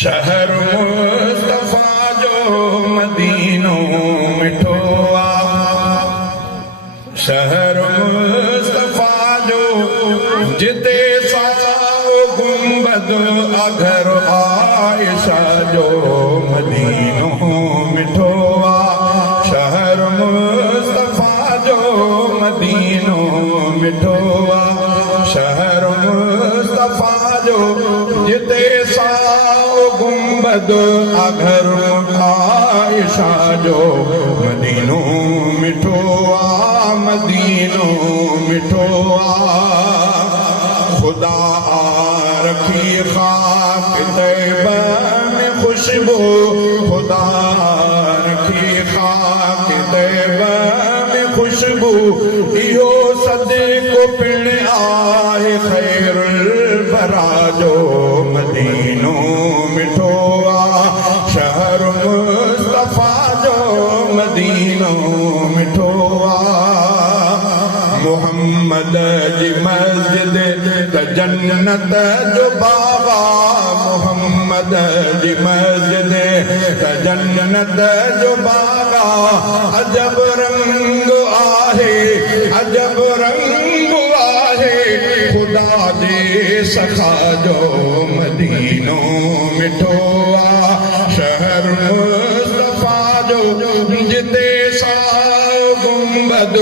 शहर मुस्तफा जो मदीनो मिठो शहर मुस्तफा जो जिते साओ गुंबद अगर आयशा जो मदीनो मिठो शहर मुस्तफा जो मदीनो मिठो शहर मुस्तफा जो जिते साओ गुंबद अगर आयशा जो मदीनो मिठो मदीनो मिठो खुदा रखी खाक तैबा में खुशबू खुदा रखी खाक तैबा में खुशबू इहो सदको पिण आहे खैरुल बरा जो मदीनो मिठो शहर मुस्तफा जो मदीनो मिठो मोहम्मद जी मस्जिद त जन्नत जो बाबा मोहम्मद जी मस्जिद त जन्नत जो बाबा अजब रंग आहे अजब रंग आहे खुदा जे सखा जो मदीनो मिठो शहर मुस्तफा जो जिते साओ गुंबद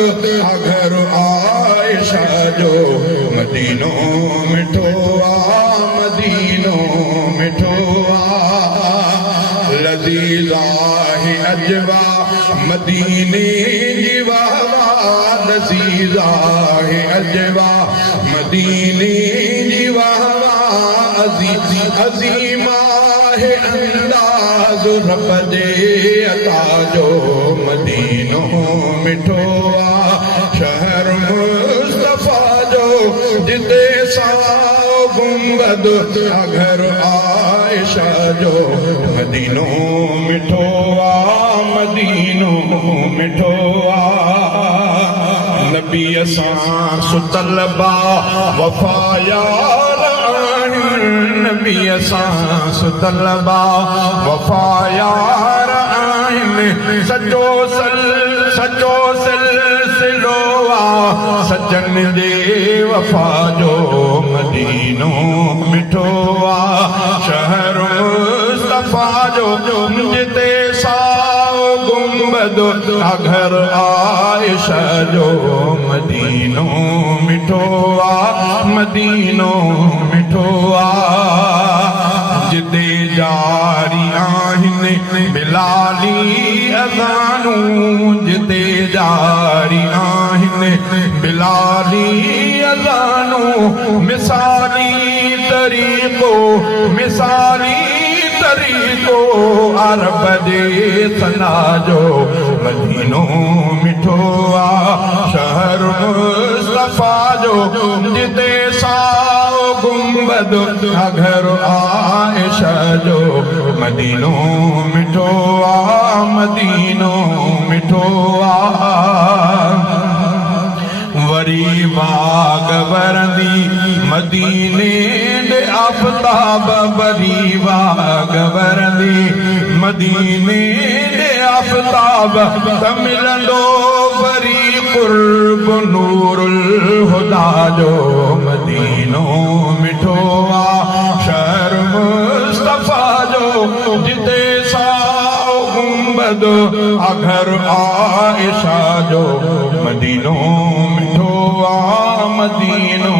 अगर आयशा जो मदीनो मिठो मदीनो मिठो लजीज़ा है अजवा मदीने जी वाह लजीज़ा है अजवा मदीने जी वाह अज़ीमा है अंदाज़ रब जे अता जो मदीनो मिठो शहर मुस्तफा जो जिते साओ गुंबद अगर आयशा जो मदीनो मिठो मदीनो मिठो नबी असां सुतल बा वफा यार नबी असां सुतल बा वफा यार आहिनि सचो सिलसिलो सजन जे वफा जो मदीनो मिठो शहर मुस्तफा जो जिते साओ गुंबद अगर आयशा जो मदीनो मिठो मदीनो मिठो जिते जारी आहिनि बिलाली अज़ानूं जिते जारी आहिनि बिलाली अज़ानूं मिसाली तरीक़ो अरब जे सना जो मदीनो मिठो शहर मुस्तफा जो जिते साओ गुंबद अगर आयशा जो मदीनो मिठो मदीनो मिठो वरी बाग वरंदी मदीने दे आफ़ताब वरी बाग वरंदी मदीने दे आफ़ताब त मिलंदो वरी क़ुर्ब नूरुल हुदा जो मदीनो मिठो शहर मुस्तफा जो जिते साओ गुंबद अगर आयशा जो मदीनो मिठो मदीनो